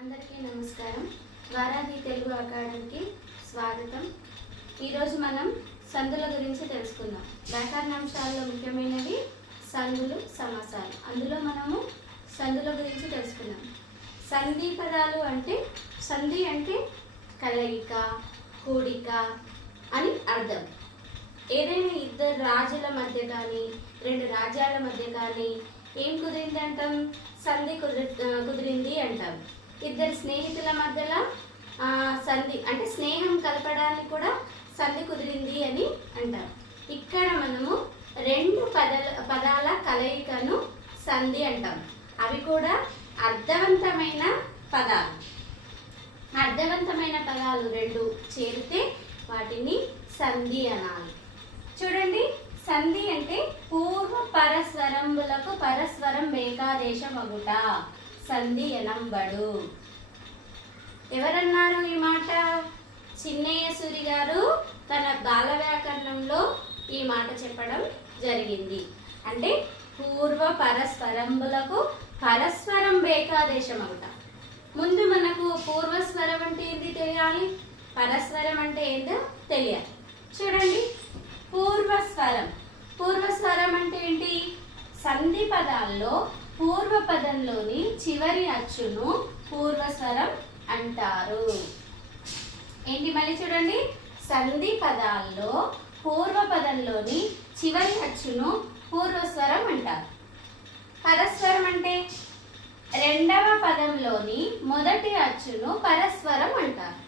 అందరికీ నమస్కారం. వారాహి తెలుగు అకాడమీకి స్వాగతం. ఈరోజు మనం సందుల గురించి తెలుసుకుందాం. వ్యాకరణాంశాల్లో ముఖ్యమైనవి సందులు, సమాసాలు. అందులో మనము సందుల గురించి తెలుసుకుందాం. సంధి పదాలు అంటే సంధి అంటే కలయిక, కూడిక అని అర్థం. ఏదైనా ఇద్దరు రాజుల మధ్య కానీ రెండు రాజ్యాల మధ్య కానీ ఏం కుదిరింది అంటాం? సంధి కుదిరింది అంటాం. ఇద్దరు స్నేహితుల మధ్యలో సంధి అంటే స్నేహం కలపడానికి కూడా సంధి కుదిరింది అని అంటాం. ఇక్కడ మనము రెండు పదాల కలయికను సంధి అంటాం. అవి కూడా అర్థవంతమైన పదాలు. అర్థవంతమైన పదాలు రెండు చేరితే వాటిని సంధి అనాలి. చూడండి, సంధి అంటే పూర్వ పరస్వరంబులకు పరస్వరం ఏకాదేశమగుట సంధి ఎనంబడు. ఎవరన్నారు ఈ మాట? చిన్నయ్య సూరి గారు తన బాల వ్యాకరణంలో ఈ మాట చెప్పడం జరిగింది. అంటే పూర్వ పరస్వరంబులకు పరస్వరం ఏకాదేశమగుట. ముందు మనకు పూర్వస్వరం అంటే ఏంటి తెలియాలి, పరస్వరం అంటే ఏంటో తెలియాలి. చూడండి, పూర్వస్వరం అంటే ఏంటి? సంధి పదాల్లో పూర్వ పదంలోని చివరి అచ్చును పూర్వస్వరం అంటారు. ఏంటి మళ్ళీ చూడండి, సంధి పదాల్లో పూర్వ పదంలోని చివరి అచ్చును పూర్వస్వరం అంటారు. పరస్వరం అంటే రెండవ పదంలోని మొదటి అచ్చును పరస్వరం అంటారు.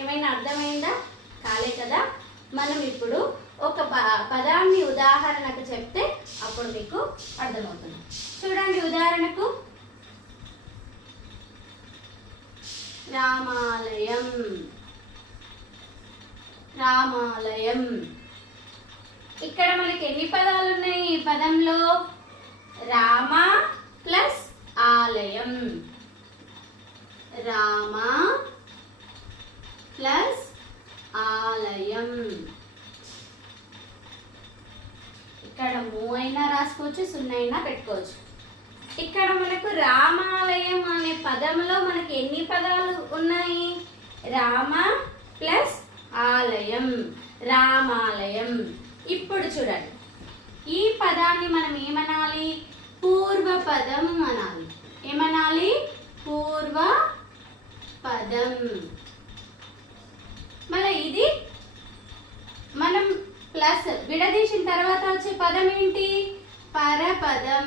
ఏమైనా అర్థమైందా? కాలే కదా. మనం ఇప్పుడు ఒక పదాన్ని ఉదాహరణకు చెప్తే అప్పుడు మీకు అర్థమవుతుంది. చూడండి, ఉదాహరణకు రామాలయం. రామాలయం. ఇక్కడ మనకి ఎన్ని పదాలు ఉన్నాయి ఈ పదంలో? రామ ప్లస్ ఆలయం. రామ ప్లస్ ఆలయం. ఇక్కడ మూ అయినా రాసుకోవచ్చు, సున్నా అయినా పెట్టుకోవచ్చు. ఇక్కడ మనకు రామాలయం అనే పదంలో మనకి ఎన్ని పదాలు ఉన్నాయి? రామ ప్లస్ ఆలయం, రామాలయం. ఇప్పుడు చూడండి, ఈ పదాన్ని మనం ఏమనాలి? పూర్వ పదం అనాలి. ఏమనాలి? పూర్వ పదం. మళ్ళీ ఇది మనం ప్లస్ విడదీసిన తర్వాత వచ్చే పదం ఏంటి? పరపదం.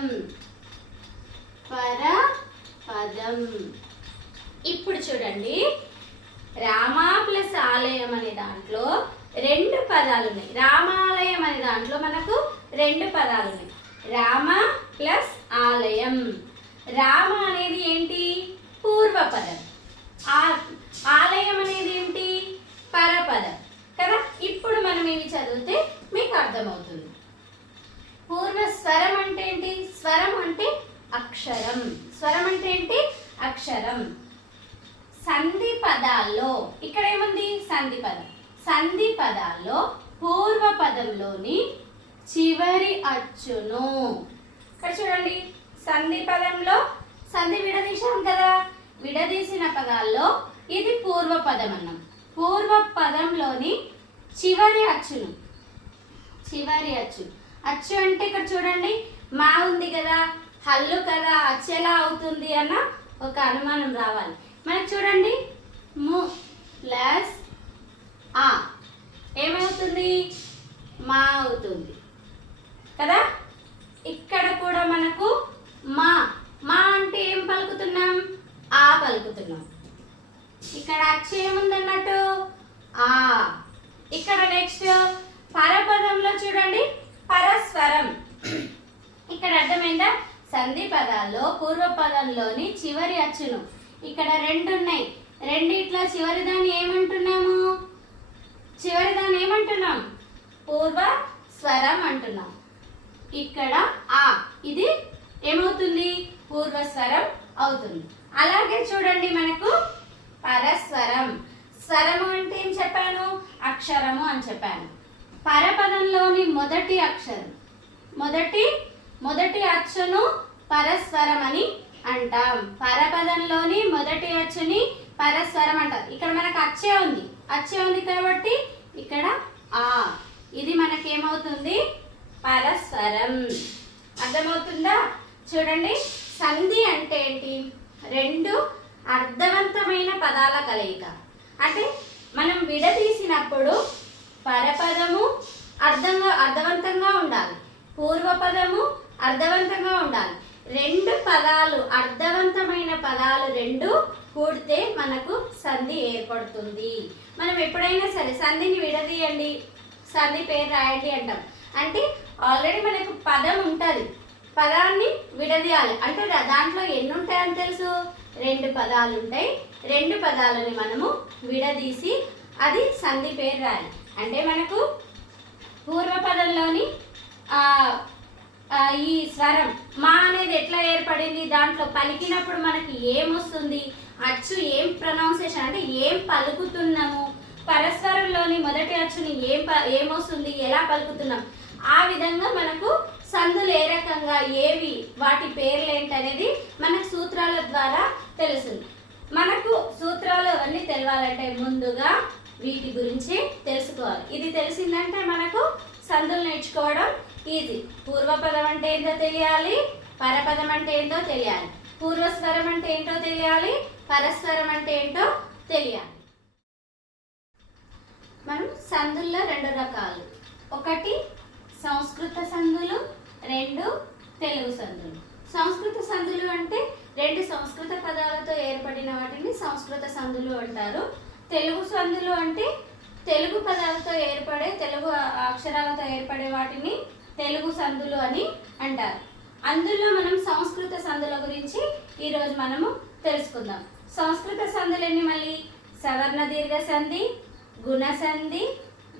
పరపదం. ఇప్పుడు చూడండి, రామ ప్లస్ ఆలయం అనే దాంట్లో రెండు పదాలు ఉన్నాయి. రామాలయం అనే దాంట్లో మనకు రెండు పదాలు ఉన్నాయి. రామ ప్లస్ ఆలయం. రామ అనేది ఏంటి? పూర్వపదం. ఆలయం అనేది ఏంటి? పరపదం కదా. ఇప్పుడు మనం ఇవి చదివితే మీకు అర్థమవుతుంది. పూర్వస్వరం అంటే ఏంటి? స్వరం అంటే అక్షరం. స్వరం అంటే ఏంటి? అక్షరం. సంధి పదాల్లో ఇక్కడ ఏముంది? సంధి పదం. సంధి పదాల్లో పూర్వ పదంలోని చివరి అచ్చును. ఇక్కడ చూడండి, సంధి పదంలో సంధి విడదీశాం కదా. విడదీసిన పదాల్లో ఇది పూర్వ పదం అన్నాం. పూర్వ పదంలోని చివరి అచ్చును. చివరి అచ్చు. అచ్చు అంటే ఇక్కడ చూడండి, మా ఉంది కదా, హల్లు కదా, అచ్చు ఎలా అవుతుంది అన్న ఒక అనుమానం రావాలి మనకు. చూడండి, ము ప్లస్ ఆ ఏమవుతుంది? మా అవుతుంది కదా. ఇక్కడ కూడా మనకు మా మా అంటే ఏం పలుకుతున్నాం? ఆ పలుకుతున్నాం. ఇక్కడ అచ్చు ఏముందన్నట్టు? ఆ. ఇక్కడ నెక్స్ట్ పరపదంలో చూడండి, పరస్వరం. ఇక్కడ అర్థమైందా? సంధి పదాల్లో పూర్వపదంలోని చివరి అచ్చును. ఇక్కడ రెండు ఉన్నాయి. రెండిట్లో చివరిదాన్ని ఏమంటున్నాము? చివరిదాన్ని ఏమంటున్నాం? పూర్వ స్వరం అంటున్నాం. ఇక్కడ ఆ ఇది ఏమవుతుంది? పూర్వస్వరం అవుతుంది. అలాగే చూడండి, మనకు పరస్వరం. స్వరము అంటే ఏం చెప్పాను? అక్షరము అని చెప్పాను. పరపదంలోని మొదటి అక్షరం మొదటి అచ్చును పరస్వరం అని అంటాం. పరపదంలోని మొదటి అచ్చుని పరస్వరం అంటారు. ఇక్కడ మనకు అచ్చే ఉంది కాబట్టి ఇక్కడ ఆ, ఇది మనకేమవుతుంది పరస్వరం. అర్థమవుతుందా? చూడండి, సంధి అంటే ఏంటి? రెండు అర్థవంతమైన పదాల కలయిక. అంటే మనం విడదీసినప్పుడు పరపదము అర్థవంతంగా ఉండాలి, పూర్వపదము అర్థవంతంగా ఉండాలి. రెండు పదాలు, అర్థవంతమైన పదాలు రెండు కూడితే మనకు సంధి ఏర్పడుతుంది. మనం ఎప్పుడైనా సరే సంధిని విడదీయండి, సంధి పేరు రాయండి అంటాం. అంటే ఆల్రెడీ మనకు పదం ఉంటుంది, పదాన్ని విడదీయాలి. అంటే దాంట్లో ఎన్ని ఉంటాయని తెలుసు? రెండు పదాలు ఉంటాయి. రెండు పదాలని మనము విడదీసి అది సంధి పేరు రాయాలి. అంటే మనకు పూర్వపదంలోని ఈ స్వరం మా అనేది ఎట్లా ఏర్పడింది, దాంట్లో పలికినప్పుడు మనకి ఏమొస్తుంది, అచ్చు ఏం ప్రొనౌన్సియేషన్ అంటే ఏం పలుకుతున్నాము, పరస్వరంలోని మొదటి అచ్చుని ఏమొస్తుంది, ఎలా పలుకుతున్నాం, ఆ విధంగా మనకు సందులు ఏ రకంగా ఏవి వాటి పేర్లు ఏంటనేది మనకు సూత్రాల ద్వారా తెలుస్తుంది. మనకు సూత్రాలు అవన్నీ తెలవాలంటే ముందుగా వీటి గురించి తెలుసుకోవాలి. ఇది తెలిసిందంటే మనకు సందులు నేర్చుకోవడం ఈజీ. పూర్వపదం అంటే ఏంటో తెలియాలి, పరపదం అంటే ఏంటో తెలియాలి, పూర్వస్వరం అంటే ఏంటో తెలియాలి, పరస్వరం అంటే ఏంటో తెలియాలి. మనం సందుల్లో రెండు రకాలు, ఒకటి సంస్కృత సందులు, రెండు తెలుగు సందులు. సంస్కృత సందులు అంటే రెండు సంస్కృత పదాలతో ఏర్పడిన వాటిని సంస్కృత సందులు అంటారు. తెలుగు సందులు అంటే తెలుగు పదాలతో ఏర్పడే, తెలుగు అక్షరాలతో ఏర్పడే వాటిని తెలుగు సందులు అని అంటారు. అందులో మనం సంస్కృత సందుల గురించి ఈరోజు మనము తెలుసుకుందాం. సంస్కృత సందులు ఎన్ని మళ్ళీ? సవర్ణ దీర్ఘ సంధి, గుణ సంధి,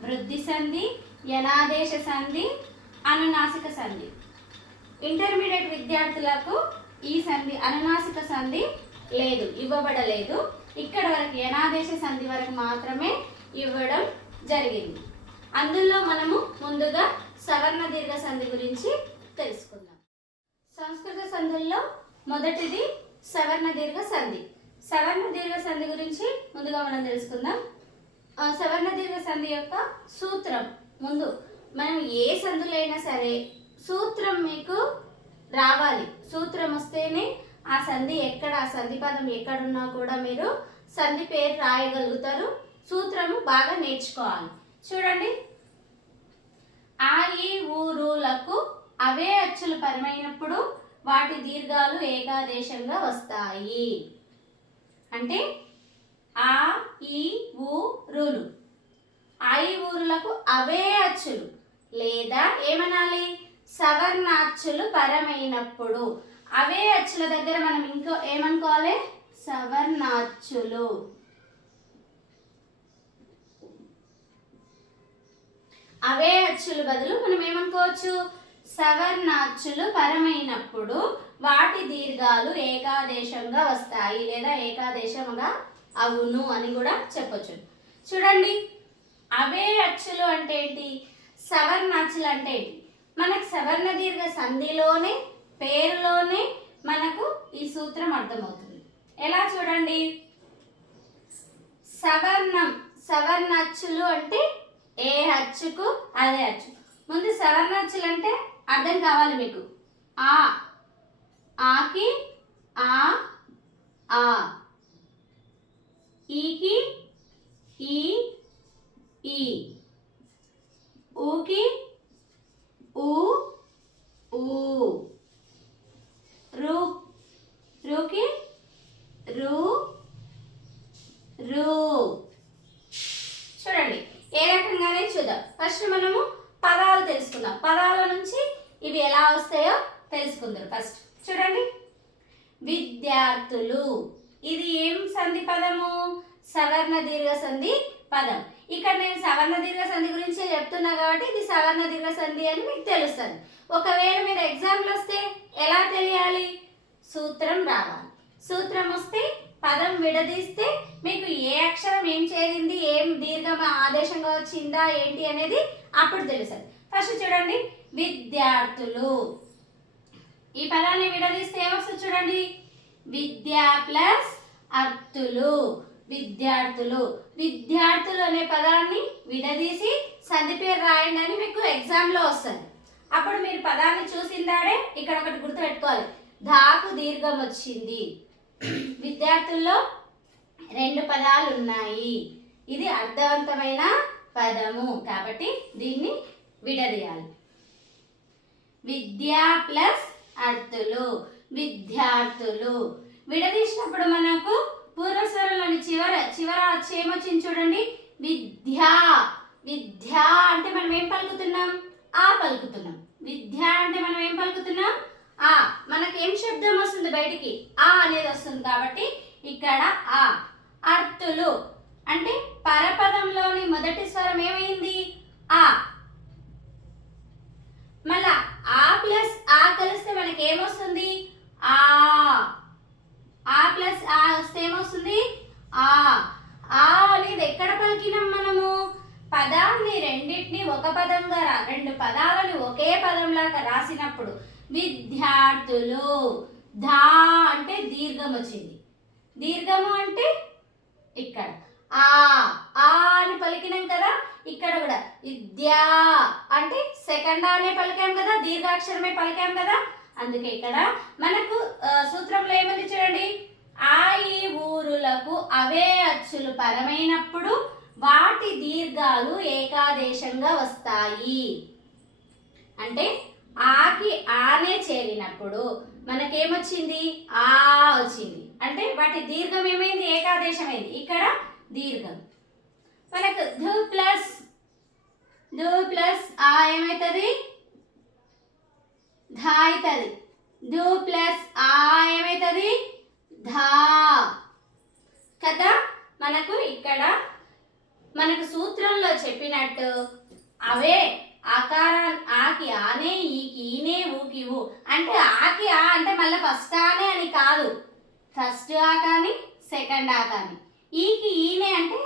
వృద్ధి సంధి, యనాదేశ సంధి, అనునాసిక సంధి. ఇంటర్మీడియట్ విద్యార్థులకు ఈ సంధి అనునాసిక సంధి లేదు, ఇవ్వబడలేదు. ఇక్కడ వరకు యనాదేశ సంధి వరకు మాత్రమే ఇవ్వడం జరిగింది. అందులో మనము ముందుగా సవర్ణ దీర్ఘ సంధి గురించి తెలుసుకుందాం. సంస్కృత సంధుల్లో మొదటిది సవర్ణ దీర్ఘ సంధి. సవర్ణ దీర్ఘ సంధి గురించి ముందుగా మనం తెలుసుకుందాం. సవర్ణ దీర్ఘ సంధి యొక్క సూత్రం, ముందు మనం ఏ సంధులైనా సరే సూత్రం మీకు రావాలి. సూత్రం వస్తేనే ఆ సంధి ఎక్కడ, ఆ సంధి పదం ఎక్కడున్నా కూడా మీరు సంధి పేరు రాయగలుగుతారు. సూత్రము బాగా నేర్చుకోవాలి. చూడండి, ఆ ఈ ఊరులకు అవే అచ్చులు పరమైనప్పుడు వాటి దీర్ఘాలు ఏకాదేశంగా వస్తాయి. అంటే ఆ ఈ ఊరులు, ఆ ఈ ఊరులకు అవే అచ్చులు లేదా ఏమనాలి, సవర్ణాచ్చులు పరమైనప్పుడు. అవే అచ్చుల దగ్గర మనం ఇంకో ఏమనుకోవాలి, సవర్ణాచ్చులు. అవే అచ్చులు బదులు మనం ఏమనుకోవచ్చు, సవర్ణాచ్చులు పరమైనప్పుడు వాటి దీర్ఘాలు ఏకాదేశంగా వస్తాయి లేదా ఏకాదేశంగా అవును అని కూడా చెప్పొచ్చు. చూడండి, అవే అచ్చులు అంటే ఏంటి, సవర్ణాచ్చులు అంటే ఏంటి? మనకు సవర్ణ దీర్ఘ సంధిలోనే పేరులోనే మనకు ఈ సూత్రం అర్థమవుతుంది. ఎలా చూడండి, సవర్ణం, సవర్ణాచ్చులు అంటే ఏ అచ్చుకు అదే అచ్చు. ముందు సవర్ణాచ్చులు అంటే అర్థం కావాలి మీకు. ఆ, ఆకి ఆ, ఆ, ఈకి ఈ, ఈ, ఊకి ఊ, ఊ, రు, రుకి రు, రు. చూడండి, ఏ రకంగానే చూద్దాం. ఫస్ట్ మనము పదాలు తెలుసుకుందాం. పదాల నుంచి ఇవి ఎలా వస్తాయో తెలుసుకుందాం. ఫస్ట్ చూడండి, విద్యార్థులు, ఇది ఏం సంధి పదము, సవర్ణ దీర్ఘ సంధి పదం. ఇక్కడ నేను సవర్ణ దీర్ఘ సంధి గురించి చెప్తున్నా కాబట్టి ఇది సవర్ణ దీర్ఘ సంధి అని మీకు తెలుస్తుంది. ఒకవేళ మీరు ఎగ్జామ్లో వస్తే ఎలా తెలియాలి, సూత్రం రావాలి. సూత్రం వస్తే పదం విడదీస్తే మీకు ఏ అక్షరం ఏం చేరింది, ఏం దీర్ఘం ఆదేశంగా వచ్చిందా ఏంటి అనేది అప్పుడు తెలుస్తుంది. ఫస్ట్ చూడండి, విద్యార్థులు, ఈ పదాన్ని విడదీస్తే ఏమొస్తుంది చూడండి, విద్య ప్లస్ అర్తులు విద్యార్థులు. విద్యార్థులు అనే పదాన్ని విడదీసి సంధి పేరు రాయండి అని మీకు ఎగ్జామ్లో వస్తుంది. అప్పుడు మీరు పదాన్ని చూసిందాడే ఇక్కడ ఒకటి గుర్తుపెట్టుకోవాలి, ధాకు దీర్ఘం వచ్చింది. విద్యార్థుల్లో 2 పదాలు ఉన్నాయి, ఇది అర్థవంతమైన పదము కాబట్టి దీన్ని విడదీయాలి. విద్య ప్లస్ అర్తులు విద్యార్థులు. విడదీసినప్పుడు మనకు పూర్వస్వరంలోని చివర ఏమొచ్చింది చూడండి, విద్య. విద్య అంటే మనం ఏం పలుకుతున్నాం, ఆ పలుకుతున్నాం. విద్య అంటే మనం ఏం పలుకుతున్నాం, ఆ. మనకి ఏం శబ్దం వస్తుంది బయటికి, ఆ అనేది వస్తుంది కాబట్టి ఇక్కడ ఆ. అర్తులు అంటే పరపదంలోని మొదటి స్వరం ఏమైంది, ఆ. మళ్ళా ఆ ప్లస్ ఆ కలిస్తే మనకి ఏమొస్తుంది, ఆ. ఆ ప్లస్ ఆ వస్తే ఏమొస్తుంది, ఆ. ఆ అనేది ఎక్కడ పలికినాం మనము, పదాన్ని రెండింటిని ఒక పదంగా 2 పదాలను ఒకే పదంలాగా రాసినప్పుడు విద్యార్థులు. ధా అంటే దీర్ఘం వచ్చింది, దీర్ఘము అంటే ఇక్కడ ఆ. ఆ అని పలికినాం కదా, ఇక్కడ కూడా విద్యా అంటే సెకండ్ అనే పలికాం కదా, దీర్ఘాక్షరమే పలికాం కదా. అందుకే ఇక్కడ మనకు సూత్రంలో ఏముంది చూడండి, ఆ ఈ ఊరులకు అవే అచ్చులు పరమైనప్పుడు వాటి దీర్ఘాలు ఏకాదేశంగా వస్తాయి. అంటే ఆకి ఆనే చేరినప్పుడు మనకేమొచ్చింది, ఆ వచ్చింది. అంటే వాటి దీర్ఘం ఏమైంది, ఏకాదేశమైంది. ఇక్కడ దీర్ఘం మనకు ధు ప్లస్ ఆ ఏమవుతుంది, ధా అవుతుంది. ధు ప్లస్ ఆ ఏమవుతుంది, ధా కదా. మనకు ఇక్కడ మనకు సూత్రంలో చెప్పినట్టు అవే ఆకారం ఆకి ఆనే, ఈకి ఈనే, ఊకి ఊ. అంటే ఆకి ఆ అంటే మళ్ళీ ఫస్ట్ ఆనే అని కాదు, ఫస్ట్ ఆ కానీ సెకండ్ ఆ కానీ. ఈకి ఈనే అంటే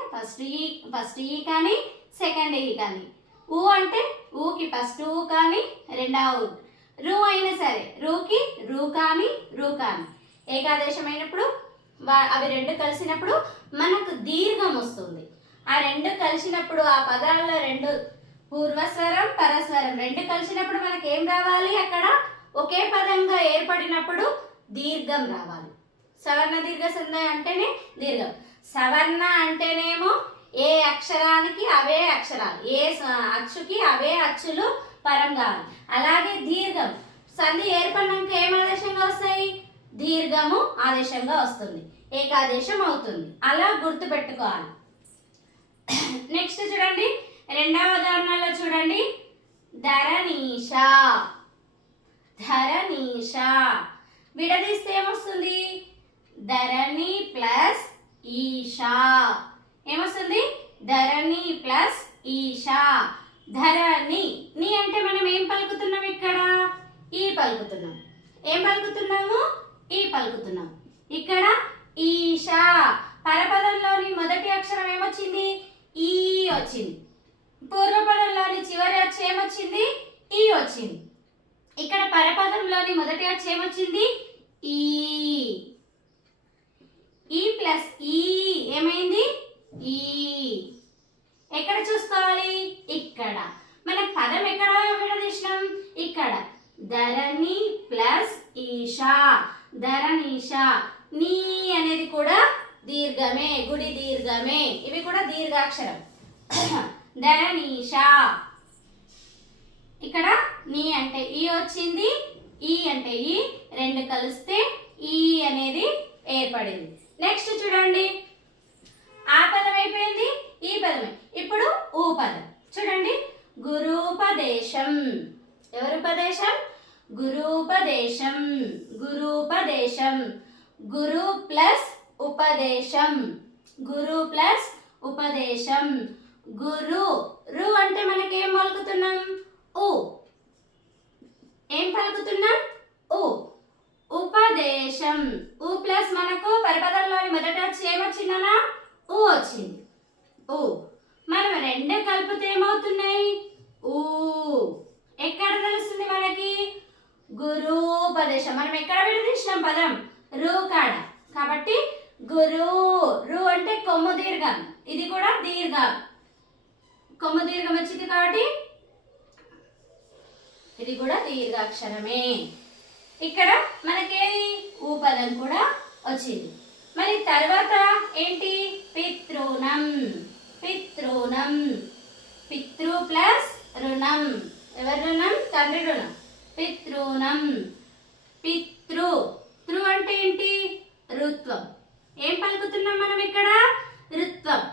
ఫస్ట్ ఈ కానీ సెకండ్ ఈ కానీ. ఊ అంటే ఊకి ఫస్ట్ ఊ కానీ రెండవ ఊ. రు అయినా సరే రూకి రూ కానీ రూ కానీ. ఏకాదేశమైనప్పుడు అవి 2 కలిసినప్పుడు మనకు దీర్ఘం వస్తుంది. ఆ 2 కలిసినప్పుడు ఆ పదాల్లో 2 పూర్వస్వరం పరస్వరం 2 కలిసినప్పుడు మనకి ఏం రావాలి, అక్కడ ఒకే పదంగా ఏర్పడినప్పుడు దీర్ఘం రావాలి. సవర్ణ దీర్ఘ సంధి అంటేనే దీర్ఘం. సవర్ణ అంటేనేమో ఏ అక్షరానికి అవే అక్షరాలు, ఏ అచ్చుకి అవే అచ్చులు పరం కావాలి. అలాగే దీర్ఘం సంధి ఏర్పడినాక ఏం ఆదేశంగా వస్తాయి, దీర్ఘము ఆదేశంగా వస్తుంది, ఏకాదేశం అవుతుంది. అలా గుర్తు పెట్టుకోవాలి. నెక్స్ట్ చూడండి, 2వ ఉదాహరణలో చూడండి, ధరణీష. ధరణీష విడదీస్తే ఏమొస్తుంది, ధరణి ప్లస్ ఈషా. ఏమొస్తుంది, ధరణి ప్లస్ ఈషా. ధరణి ని అంటే మనం ఏం పలుకుతున్నాం, ఇక్కడ ఈ పలుకుతున్నాం. ఏం పలుకుతున్నాము, ఈ పలుకుతున్నాం. ఇక్కడ ఈషా పరపదంలోని మొదటి అక్షరం ఏమొచ్చింది, ఈ వచ్చింది. పూర్వపదంలోని చివరి అచ్చు ఏమొచ్చింది, ఈ వచ్చింది. ఇక్కడ పరపదంలోని మొదటి అచ్చు ఏమొచ్చింది, ఈ. ఈ ప్లస్ ఈ ఏమైంది, ఈ. ఎక్కడ చూసుకోవాలి, ఇక్కడ. మన పదం ఎక్కడ విడదీసినాం, ఇక్కడ. ధరణి ప్లస్ ఈషా. ధరణీష. నీ అనేది కూడా దీర్ఘమే, గుడి దీర్ఘమే, ఇవి కూడా దీర్ఘాక్షరం. ధరణీష. ఇక్కడ నీ అంటే ఈ వచ్చింది, ఈ అంటే ఈ 2 కలిస్తే ఈ అనేది ఏర్పడింది. నెక్స్ట్ చూడండి, ఆ పదం అయిపోయింది, ఈ పదమే. ఇప్పుడు ఊ పదం చూడండి, గురూపదేశం. ఎవరుపదేశం, గురూపదేశం. గురూపదేశం. గురు ప్లస్ ఉపదేశం. గురు ప్లస్ ఉపదేశం. గురు. రు అంటే మనకి ఏం పలుకుతున్నాం, ఊ. ఏం పలుకుతున్నాం, ఊ. ఉపదేశం. ఊ ప్లస్ మనకు పరిపదంలోని మొదట ఏమొచ్చిందనా, ఊ వచ్చింది. ఊ. మనం 2 కలిపితే ఏమవుతున్నాయి, ఊ. ఎక్కడ తెలుస్తుంది మనకి, గురూపదేశం. మనం ఎక్కడ విడదీసినాం పదం, రు కాడ, కాబట్టి గురు. రు అంటే కొమ్ము దీర్ఘం, ఇది కూడా దీర్ఘం, కొమ్ము దీర్ఘం వచ్చింది కాబట్టి ఇది కూడా దీర్ఘాక్షరమే. ఇక్కడ మనకేది ఊ పదం కూడా వచ్చింది. మరి తర్వాత ఏంటి? పితృణం. పితృణం, పితృ ప్లస్ రుణం. ఎవరి రుణం? తండ్రి రుణం. పితృణం. పితృ. త్రు అంటే ఏంటి? రుత్వం. ఏం పలుకుతున్నాం మనం ఇక్కడ? రుత్వం.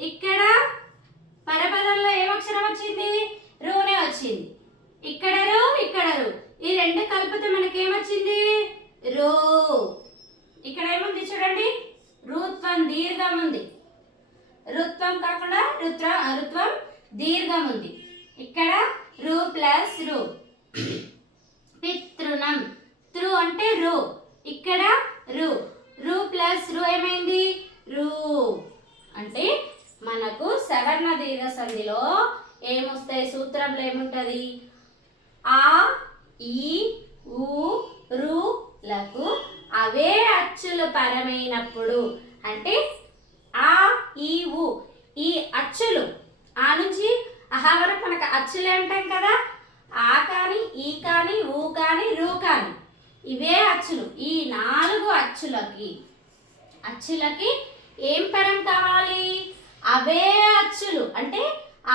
ఇక్కడ పరపదంలో ఏం అక్షరం వచ్చింది? రునే వచ్చింది. ఇక్కడ రు, ఇక్కడ రు, ఈ రెండు కలిపితే మనకేమొచ్చింది? రో. ఇక్కడ ఏముంది చూడండి, రుత్వం దీర్ఘం ఉంది. రుత్వం కాకుండా రుత్వం దీర్ఘం ఉంది. ఇక్కడ రు ప్లస్ రు. పితృణం. త్రు అంటే రు, ఇక్కడ రు. రు ప్లస్ రు ఏమైంది? రు. అంటే మనకు సవర్ణ దీర్ఘ సంధిలో ఏమొస్తాయి? సూత్రంలో ఏముంటది? ఆ, ఈ, ఊ, రు లకు అవే అచ్చులు పరమైనప్పుడు, అంటే ఆ, ఈ, ఊ, ఈ అచ్చులు, ఆ నుంచి అహా వరకు మనకు అచ్చులే అంటాం కదా. ఆ కానీ, ఈ కానీ, ఊ కానీ, రు కానీ, ఇవే అచ్చులు. ఈ 4 అచ్చులకి ఏం పరం కావాలి? అవే అచ్చులు. అంటే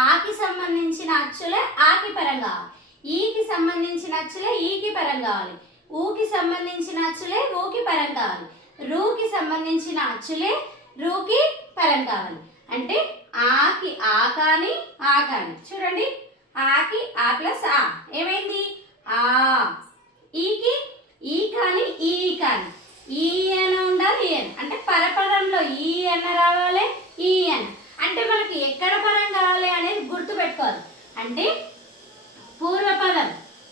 ఆకి సంబంధించిన అచ్చులే ఆకి పరం కావాలి, ఈకి సంబంధించిన అచ్చులే ఈకి పరం కావాలి, ఊకి సంబంధించిన అచ్చులే ఊకి పరం కావాలి, రూకి సంబంధించిన అచ్చులే రూకి పరం కావాలి. అంటే ఆకి ఆ కానీ, ఆ కానీ, చూడండి, ఆకి ఆ ప్లస్ ఆ ఏమైంది? ఆ. ఈకి ఈ కానీ, ఈ కానీ, ఈ అన్న ఉండాలి, ఈ అంటే పరపదంలో ఈ అన్న రావాలి, ఈ అన్న అంటే మనకి ఎక్కడ పరం కావాలి అనేది గుర్తు పెట్టుకోవాలి. అంటే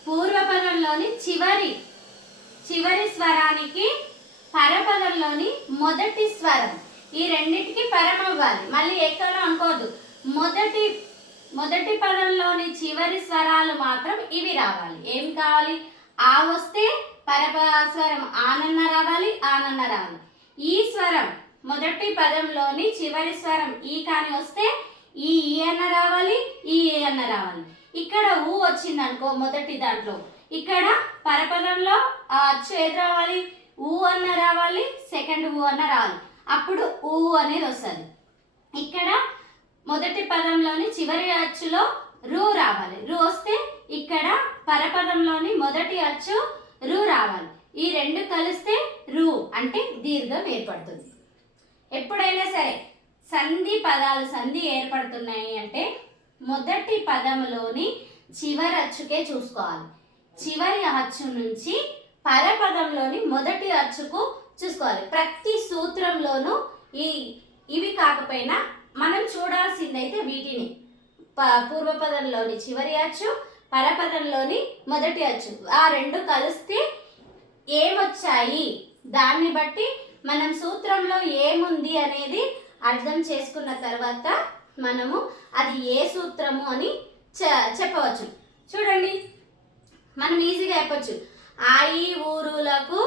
పూర్వపదంలోని చివరి స్వరానికి పరపదంలోని మొదటి స్వరం, ఈ రెండింటికి పరం అవ్వాలి. మళ్ళీ ఎక్కడో అనుకోవద్దు, మొదటి పదంలోని చివరి స్వరాలు మాత్రం ఇవి రావాలి. ఏం కావాలి? ఆ వస్తే పరస్వరం ఆనన్న రావాలి, ఆనన్న రావాలి. ఈ స్వరం మొదటి పదంలోని చివరి స్వరం ఈ కాని వస్తే ఈ అన్న రావాలి, ఈ అన్న రావాలి. ఇక్కడ ఊ వచ్చింది అనుకో మొదటి దాంట్లో, ఇక్కడ పరపదంలో అచ్చు ఏది రావాలి? ఊ అన్న రావాలి, సెకండ్ ఊ అన్న రావాలి, అప్పుడు ఊ అనేది వస్తుంది. ఇక్కడ మొదటి పదంలోని చివరి అచ్చులో రు రావాలి, రు వస్తే ఇక్కడ పరపదంలోని మొదటి అచ్చు రు రావాలి. ఈ రెండు కలిస్తే రు అంటే దీర్ఘం ఏర్పడుతుంది. ఎప్పుడైనా సరే సంధి ఏర్పడుతున్నాయి అంటే మొదటి పదంలోని చివరి అచ్చుకే చూసుకోవాలి. చివరి అచ్చు నుంచి పరపదంలోని మొదటి అచ్చుకు చూసుకోవాలి. ప్రతి సూత్రంలోనూ ఇవి కాకపోయినా మనం చూడాల్సిందైతే వీటిని, పూర్వపదంలోని చివరి అచ్చు, పరపదంలోని మొదటి అచ్చు, ఆ రెండు కలిస్తే ఏమొచ్చాయి దాన్ని బట్టి మనం సూత్రంలో ఏముంది అనేది అర్థం చేసుకున్న తర్వాత మనము అది ఏ సూత్రము అని చెప్పవచ్చు. చూడండి, మనం ఈజీగా చెప్పచ్చు, ఆ ఈ ఊరులకు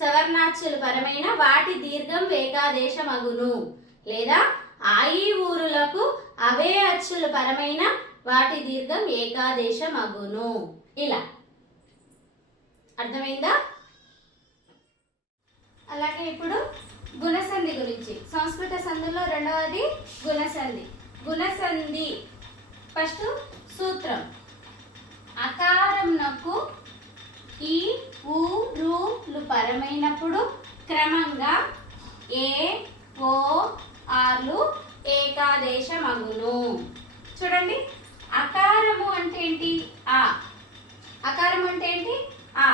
సవర్ణాచ్యులు పరమైన వాటి దీర్ఘం ఏకాదేశం అగును, లేదా ఆ ఈ ఊరులకు అవే అచ్చులు పరమైన వాటి దీర్ఘం ఏకాదేశం అగును. ఇలా అర్థమైందా? అలాగే ఇప్పుడు గుణసంధి గురించి, సంస్కృత సంధిలో రెండవది గుణసంధి. గుణసంధి ఫస్ట్ సూత్రం, అకారంనకు ఈ ఊ రులు పరమైనప్పుడు క్రమంగా ఏ ఓ ఆర్లు ఏకాదేశమగును. చూడండి, అకారము అంటే ఏంటి? ఆ. అకారం అంటే ఏంటి? ఆ.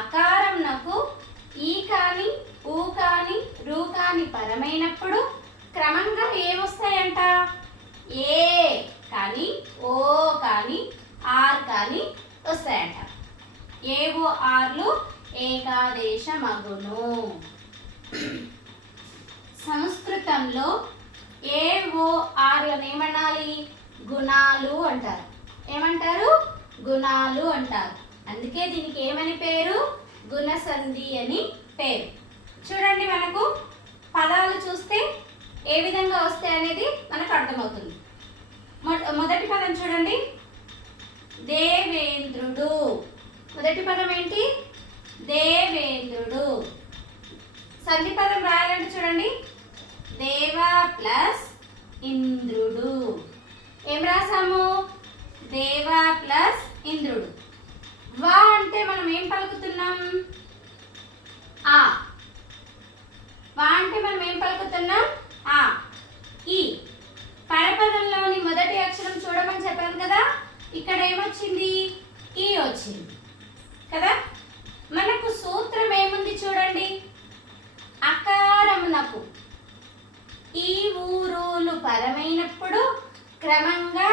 అకారంనకు ఈ కాని, ఊ కాని, రు కాని పరమైనప్పుడు క్రమంగా ఏమొస్తాయంట? ఏ కానీ, ఓ కానీ, ఆర్ కానీ వస్తాయంట. ఏవో ఆర్లు ఏకాదేశమగును. సంస్కృతంలో ఏవో ఆర్లను ఏమనాలి? గుణాలు అంటారు. ఏమంటారు? గుణాలు అంటారు. అందుకే దీనికి ఏమని పేరు? గుణసంధి అని పేరు. చూడండి మనకు పదాలు చూస్తే ఏ విధంగా వస్తాయి అనేది మనకు అర్థమవుతుంది. మొదటి పదం చూడండి, దేవేంద్రుడు. మొదటి పదం ఏంటి? దేవేంద్రుడు. సంధి పదం రాయాలంటే చూడండి, దేవ ప్లస్ ఇంద్రుడు. ఏం రాసాము? దేవ ప్లస్ ఇంద్రుడు. వా అంటే మనం ఏం పలుకుతున్నాం? ఆ. వా అంటే మనం ఏం పలుకుతున్నాం? ఆ. ఈ పరపదంలోని మొదటి అక్షరం చూడమని చెప్పాను కదా, ఇక్కడ ఏమొచ్చింది? ఈ వచ్చింది కదా. మనకు సూత్రం ఏముంది చూడండి, అకారమునకు ఈ ఊరులు పరమైనప్పుడు క్రమంగా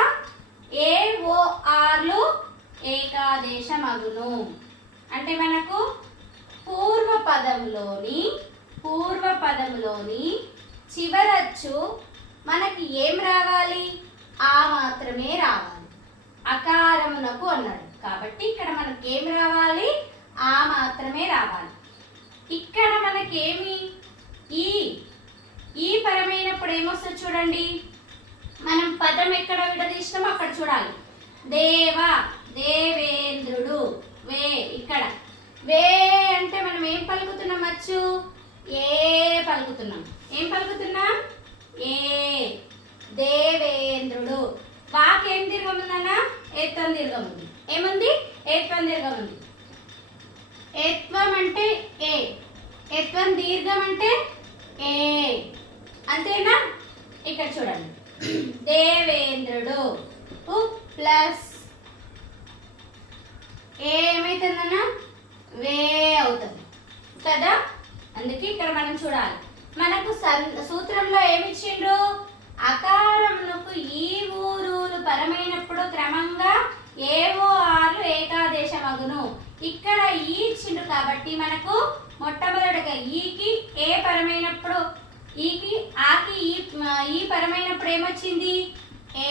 ఏ ఓ ఆర్లు ఏకాదేశమగును. అంటే మనకు పూర్వ పదంలోని చివరచ్చు మనకి ఏం రావాలి? ఆ మాత్రమే రావాలి. అకారమునకు అన్నాడు కాబట్టి ఇక్కడ మనకి ఏం రావాలి? ఆ మాత్రమే రావాలి. ఇక్కడ మనకేమి ఈ పరమైనప్పుడు ఏమొస్తుంది చూడండి, మనం పదం ఎక్కడ విడదీసినామో అక్కడ చూడాలి. దేవ, దేవేంద్రుడు. వే, ఇక్కడ వే అంటే మనం ఏం పలుకుతున్నాం? వచ్చు ఏ పలుకుతున్నాం. ఏం పలుకుతున్నాం? ఏ. దేవేంద్రుడు. వాకేం దీర్ఘం ఉందన్నా? ఏత్వం దీర్ఘం ఉంది. ఏముంది? ఏత్వం దీర్ఘం ఉంది. ఏత్వం అంటే ఏ, ఏత్వం దీర్ఘం అంటే ఏ. అంతేనా? ఇక్కడ చూడండి, దేవేంద్రుడు ప్లస్ ఏమైతుందన్నా? వే అవుతుంది కదా. అందుకే ఇక్కడ మనం చూడాలి. మనకు సూత్రంలో ఏమిచ్చిండ్రు? అకారమునకు ఈ ఊరులు పరమైనప్పుడు క్రమంగా ఏవో ఆరు ఏకాదేశమగును. ఇక్కడ ఈ ఇచ్చిండ్రు కాబట్టి మనకు మొట్టమొదటిగా ఈకి ఏ పరమైనప్పుడు, ఈకి ఆకి ఈ పరమైనప్పుడు ఏమొచ్చింది? ఏ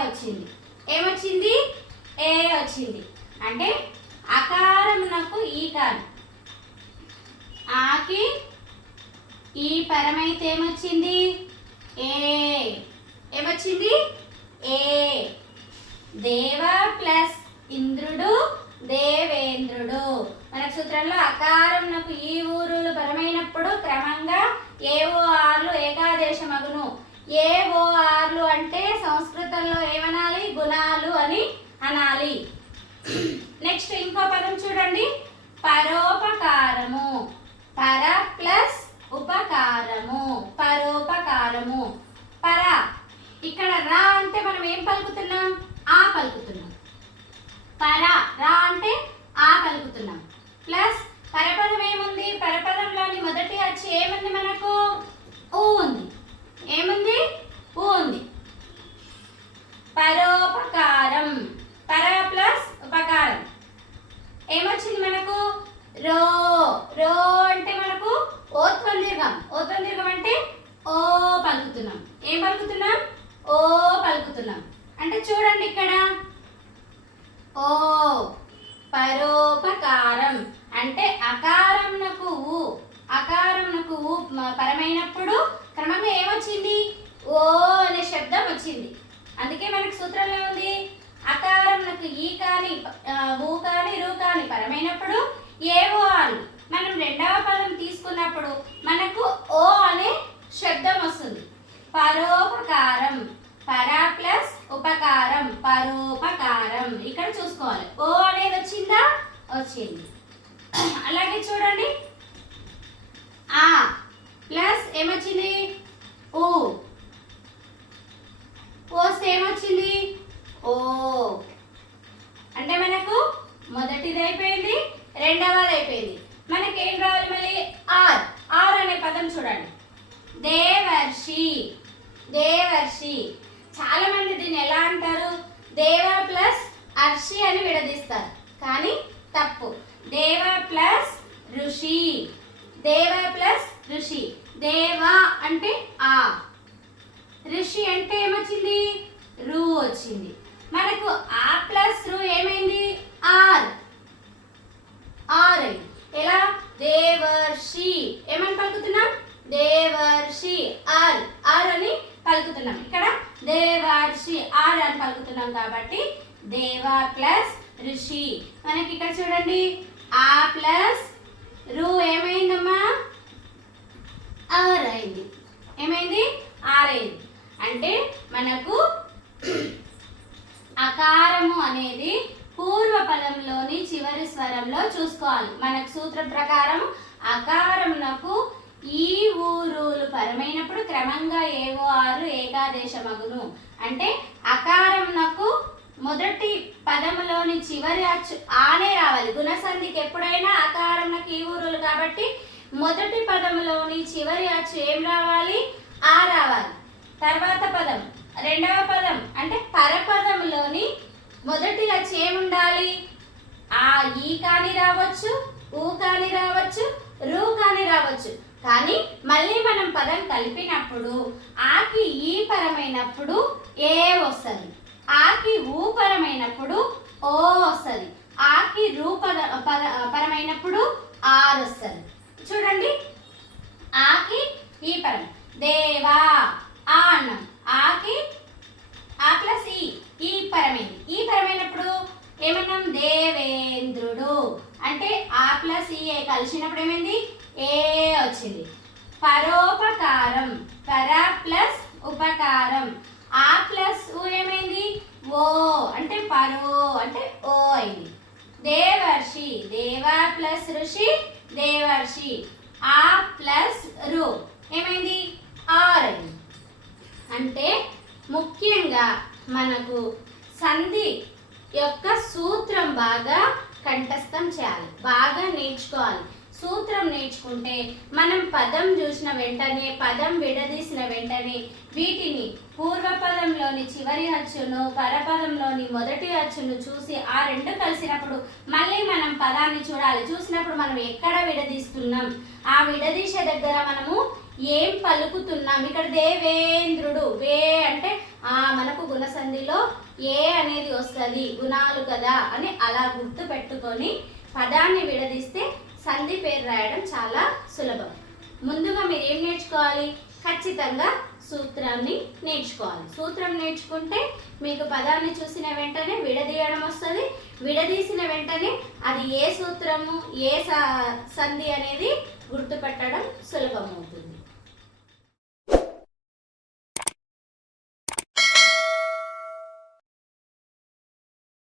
వచ్చింది. ఏమొచ్చింది? ఏ వచ్చింది. అంటే అకారమునకు ఈ కాదు, ఆకి ఈ పరమైతే ఏమొచ్చింది? ఏ. ఏమొచ్చింది? ఏ. దేవ ప్లస్ ఇంద్రుడు దేవేంద్రుడు. మన సూత్రంలో అకారమునకు ఈ ఊరులు పరమైనప్పుడు క్రమంగా ఏవో ఆర్లు ఏకాదేశమగును. ఏవో ఆర్లు అంటే సంస్కృతంలో ఏమనాలి? గుణాలు అని అనాలి. నెక్స్ట్ ఇంకో పదం చూడండి, పరోపకారము. పర ప్లస్ ఉపకారము, పరోపకారము. పర, ఇక్కడ రా అంటే మనం ఏం పలుకుతున్నాం? ఆ పలుకుతున్నాం. పర, రా అంటే ఆ పలుకుతున్నాం. ప్లస్ పరపదం ఏముంది? పరపదంలోని మొదటి అచ్చు ఏముంది మనకు? ఊ ఉంది. ఏముంది? ఊ ఉంది. పరోపకారం. పర ప్లస్ ఉపకారం ఏమొచ్చింది మనకు? రో. రో అంటే మనకు ఓత్వం దీర్ఘం. ఓత్వం దీర్ఘం అంటే ఓ పలుకుతున్నాం. ఏం పలుకుతున్నాం? ఓ పలుకుతున్నాం. అంటే చూడండి ఇక్కడ ఓ. పరోపకారం అంటే అకారంనకు ఊ పరమైనప్పుడు క్రమంగా ఏమొచ్చింది? ఓ అనే శబ్దం వచ్చింది. అందుకే మనకు సూత్రంలో ఉంది, అకారంనకు ఈ కాని ఊ కాని రూ కాని పరమైనప్పుడు ఏవో ఆలు. మనం రెండవ పదం తీసుకున్నప్పుడు మనకు ఓ అనే శబ్దం వస్తుంది. పరోపకారం. పర ప్లస్ ఉపకారం, పరోపకారం. ఇక్కడ చూసుకోవాలి, ఓ అనేది వచ్చిందా? వచ్చింది. అలాగే చూడండి, ఆ ప్లస్ ఏమొచ్చింది? ఊ. ఓస్తే ఏమొచ్చింది? ఓ. అంటే మనకు మొదటిది అయిపోయింది, రెండవది అయిపోయింది. మనకేం రావాలి మళ్ళీ? ఆర్. ఆర్ అనే పదం చూడండి, దేవర్షి. దేవర్షి. చాలా మంది దీన్ని ఎలా అంటారు? దేవ ప్లస్ అర్షి అని విడదీస్తారు, కానీ తప్పు. దేవ ప్లస్ ఋషి. దేవ ప్లస్ ఋషి. దేవ అంటే ఆ, ఋషి అంటే ఏమొచ్చింది? రు వచ్చింది. మనకు ఆ ప్లస్ రు ఏమైంది? ఆర్. ఆర్ ఎలా? దేవర్షి. దేవర్షి ఏమని పలుకుతున్నాం? దేవర్షి ఆర్ ఆర్ అని పలుకుతున్నాం. ఇక్కడ దేవర్షి ఆర్ అని పలుకుతున్నాం కాబట్టి దేవ ప్లస్ ఋషి. మనకి ఇక్కడ చూడండి ఆ ప్లస్ రు ఏమైందమ్మా? ఆర్ అయింది. ఏమైంది? ఆర్ అయింది. అంటే మనకు అకారము అనేది పూర్వ పదంలోని చివరి స్వరంలో చూసుకోవాలి. మనకు సూత్రం ప్రకారం అకారమునకు ఈ ఊరులు పరమైనప్పుడు క్రమంగా ఏవో ఆరు ఏకాదేశమగును. అంటే అకారమునకు మొదటి పదములోని చివరి అచ్చు ఆనే రావాలి. గుణసంధికి ఎప్పుడైనా అకారమునకు ఈ ఊరులు కాబట్టి మొదటి పదములోని చివరి అచ్చు ఏం రావాలి? ఆ రావాలి. తర్వాత పదం రెండవ పదం అంటే పరపదములోని మొదటి అచ్చు ఏముండాలి? ఆ ఈ కాని రావచ్చు, ఊ కాని రావచ్చు, రు కాని రావచ్చు. కానీ మళ్ళీ మనం పదం కలిపినప్పుడు ఆకి ఈ పరమైనప్పుడు ఏ వస్తుంది, ఆకి ఊ పరమైనప్పుడు ఓ వస్తుంది, ఆకి రూ పరమైనప్పుడు ఆర్ వస్తుంది. చూడండి ఆకి ఈ పరం దేవా ఆ అన్నం, ఆకి ఆ ప్లస్ ఈ పరమైంది. ఈ పరమైనప్పుడు ఏమన్నాం? దేవేంద్రుడు. అంటే ఆ ప్లస్ ఈ కలిసినప్పుడు ఏమైంది? ఏ వచ్చింది. పరోపకారం పర ప్లస్ ఉపకారం ఆ ప్లస్ ఊ ఏమైంది? ఓ అంటే పరో అంటే ఓ అయింది. దేవర్షి దేవ ప్లస్ ఋషి దేవర్షి ఆ ప్లస్ రు ఏమైంది? ఆర్ అయింది. అంటే ముఖ్యంగా మనకు సంధి యొక్క సూత్రం బాగా కంఠస్థం చేయాలి, బాగా నేర్చుకోవాలి. సూత్రం నేర్చుకుంటే మనం పదం చూసిన వెంటనే, పదం విడదీసిన వెంటనే వీటిని పూర్వపదంలోని చివరి అచ్చును పరపదంలోని మొదటి అచ్చును చూసి ఆ రెండు కలిసినప్పుడు మళ్ళీ మనం పదాన్ని చూడాలి. చూసినప్పుడు మనం ఎక్కడ విడదీస్తున్నాం, ఆ విడదీసే దగ్గర మనము ఏం పలుకుతున్నాం. ఇక్కడ దేవేంద్రుడు వే అంటే మనకు గుణసంధిలో ఏ అనేది వస్తుంది, గుణాలు కదా అని అలా గుర్తు పెట్టుకొని పదాన్ని విడదీస్తే సంధి పేరు రాయడం చాలా సులభం. ముందుగా మీరు ఏం నేర్చుకోవాలి? ఖచ్చితంగా సూత్రాన్ని నేర్చుకోవాలి. సూత్రం నేర్చుకుంటే మీకు పదాన్ని చూసిన వెంటనే విడదీయడం వస్తుంది. విడదీసిన వెంటనే అది ఏ సూత్రము ఏ సంధి అనేది గుర్తుపెట్టడం సులభమవుతుంది.